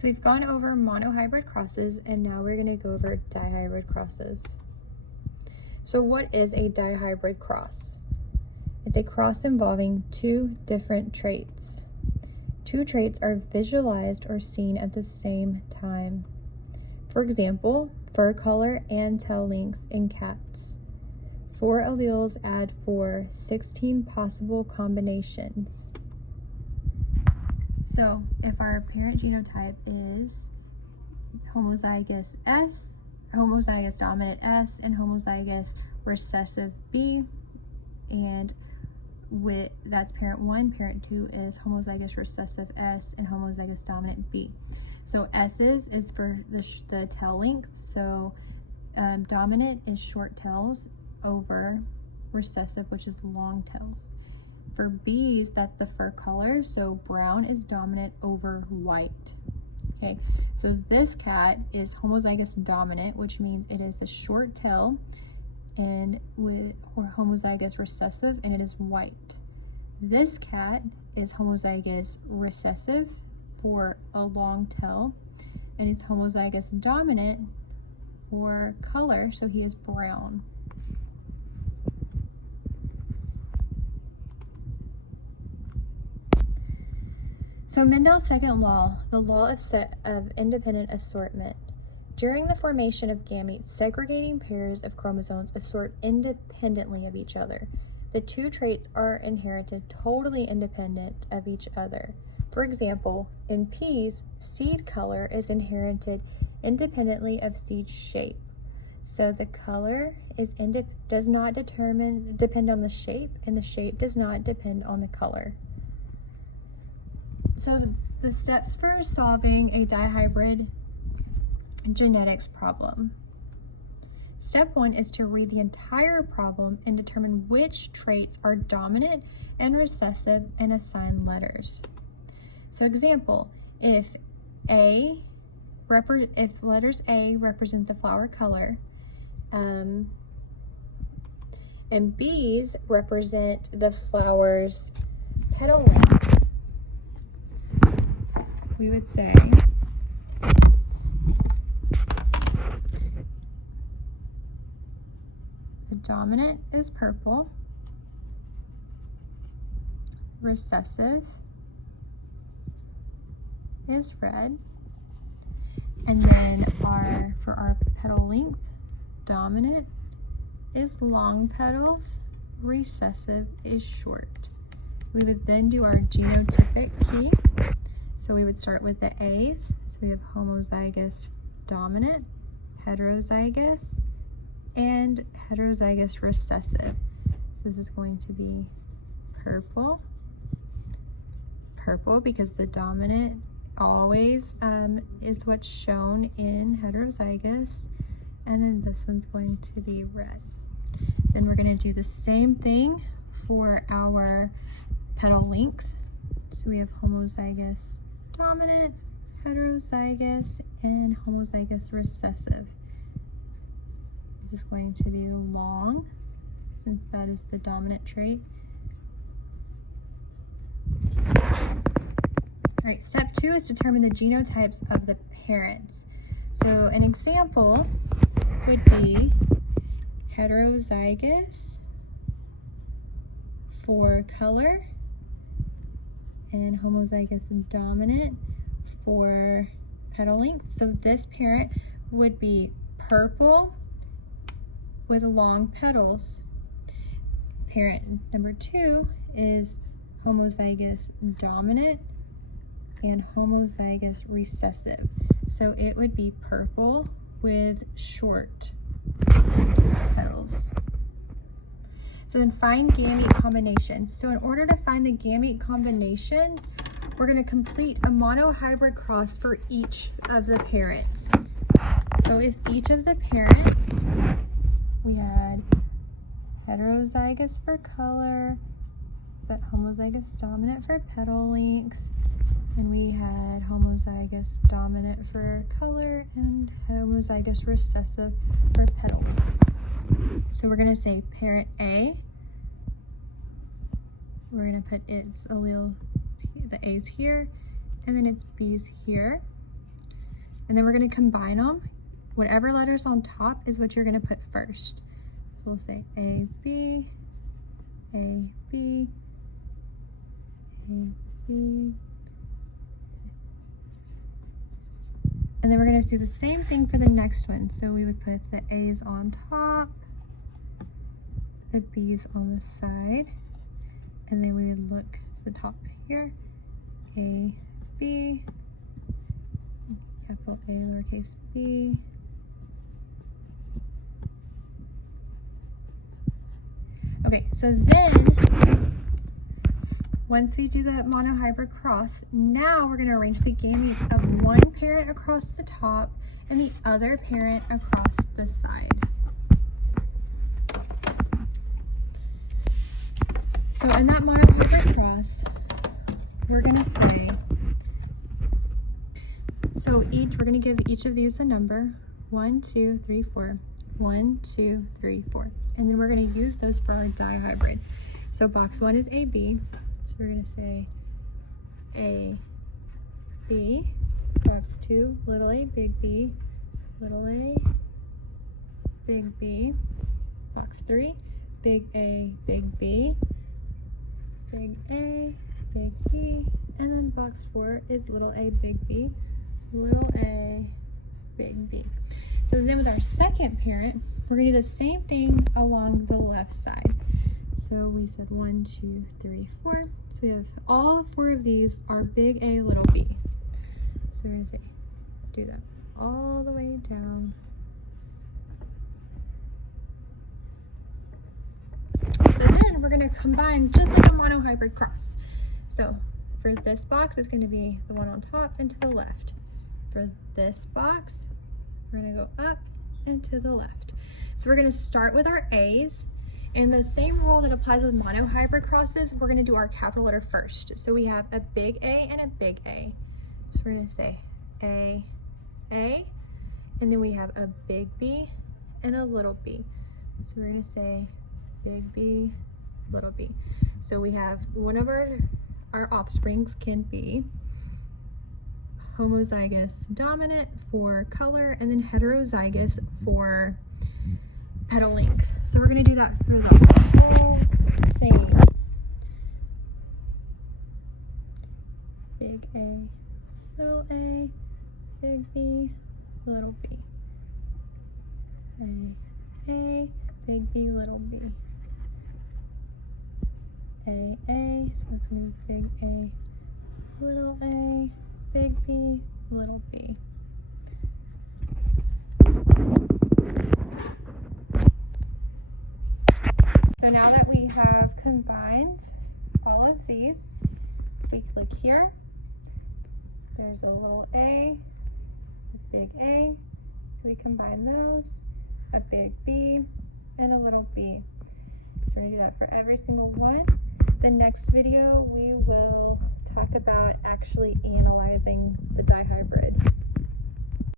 So we've gone over monohybrid crosses, and now we're going to go over dihybrid crosses. So what is a dihybrid cross? It's a cross involving two different traits. Two traits are visualized or seen at the same time. For example, fur color and tail length in cats. 4 alleles add 16 possible combinations. So if our parent genotype is homozygous S, homozygous dominant S, and homozygous recessive B, and that's parent 1, parent 2 is homozygous recessive S, and homozygous dominant B. So S's is for the tail length, so dominant is short tails over recessive, which is long tails. For B's, that's the fur color, so brown is dominant over white. Okay, so this cat is homozygous dominant, which means it is a short tail and with homozygous recessive, and it is white. This cat is homozygous recessive for a long tail, and it's homozygous dominant for color, so he is brown. So Mendel's second law, the law of independent assortment. During the formation of gametes, segregating pairs of chromosomes assort independently of each other. The two traits are inherited totally independent of each other. For example, in peas, seed color is inherited independently of seed shape. So the color does not depend on the shape, and the shape does not depend on the color. So the steps for solving a dihybrid genetics problem. Step 1 is to read the entire problem and determine which traits are dominant and recessive and assign letters. So example, if letters A represent the flower color, and B's represent the flower's petal length, we would say the dominant is purple, recessive is red, and then for our petal length, dominant is long petals, recessive is short. We would then do our genotypic key. So we would start with the A's. So we have homozygous dominant, heterozygous, and heterozygous recessive. So this is going to be purple because the dominant always is what's shown in heterozygous, and then this one's going to be red. Then we're going to do the same thing for our petal length. So we have homozygous dominant, heterozygous, and homozygous recessive. This is going to be long, since that is the dominant trait. All right, step 2 is determine the genotypes of the parents. So an example would be heterozygous for color and homozygous dominant for petal length. So this parent would be purple with long petals. Parent number 2 is homozygous dominant and homozygous recessive. So it would be purple with short petals. So then find gamete combinations. So in order to find the gamete combinations, we're going to complete a monohybrid cross for each of the parents. So if each of the parents, we had heterozygous for color, but homozygous dominant for petal length, and we had homozygous dominant for color and homozygous recessive for petal length. So we're going to say parent A, we're going to put its allele, the A's here, and then its B's here. And then we're going to combine them. Whatever letter's on top is what you're going to put first. So we'll say A, B, A, B, A, B. And then we're going to do the same thing for the next one. So we would put the A's on top, the B's on the side, and then we would look to the top here, A, B, capital A, lowercase b. Okay, so then, once we do the monohybrid cross, now we're going to arrange the gametes of one parent across the top and the other parent across the side. So in that monohybrid cross, we're going to say, so we're going to give each of these a number, 1, 2, 3, 4, 1, 2, 3, 4. And then we're going to use those for our dihybrid. So box 1 is AB. So we're going to say A, B. Box 2, little a, big B, little a, big B. Box 3, big A, big B, big A, big B. And then box 4 is little a, big B, little a, big B. So then with our second parent, we're going to do the same thing along the left side. So we said 1, 2, 3, 4. So we have all 4 of these are big A, little b. So we're going to say, do that all the way down. So then we're going to combine just like a monohybrid cross. So for this box, it's going to be the one on top and to the left. For this box, we're going to go up and to the left. So we're going to start with our A's, and the same rule that applies with monohybrid crosses, we're going to do our capital letter first. So we have a big A and a big A. So we're going to say A, and then we have a big B and a little b. So we're going to say big B, little b. So we have one of our offsprings can be homozygous dominant for color, and then heterozygous for petal length. So we're going to do that for the whole thing. Big A, little a, big B, little b. A, big B, little b. A, so it's going to be big A, little a, big B, little b. So now that we have combined all of these, we click here. There's a little a, big A, so we combine those, a big B, and a little b. So we're going to do that for every single one. The next video, we will talk about actually analyzing the dihybrid.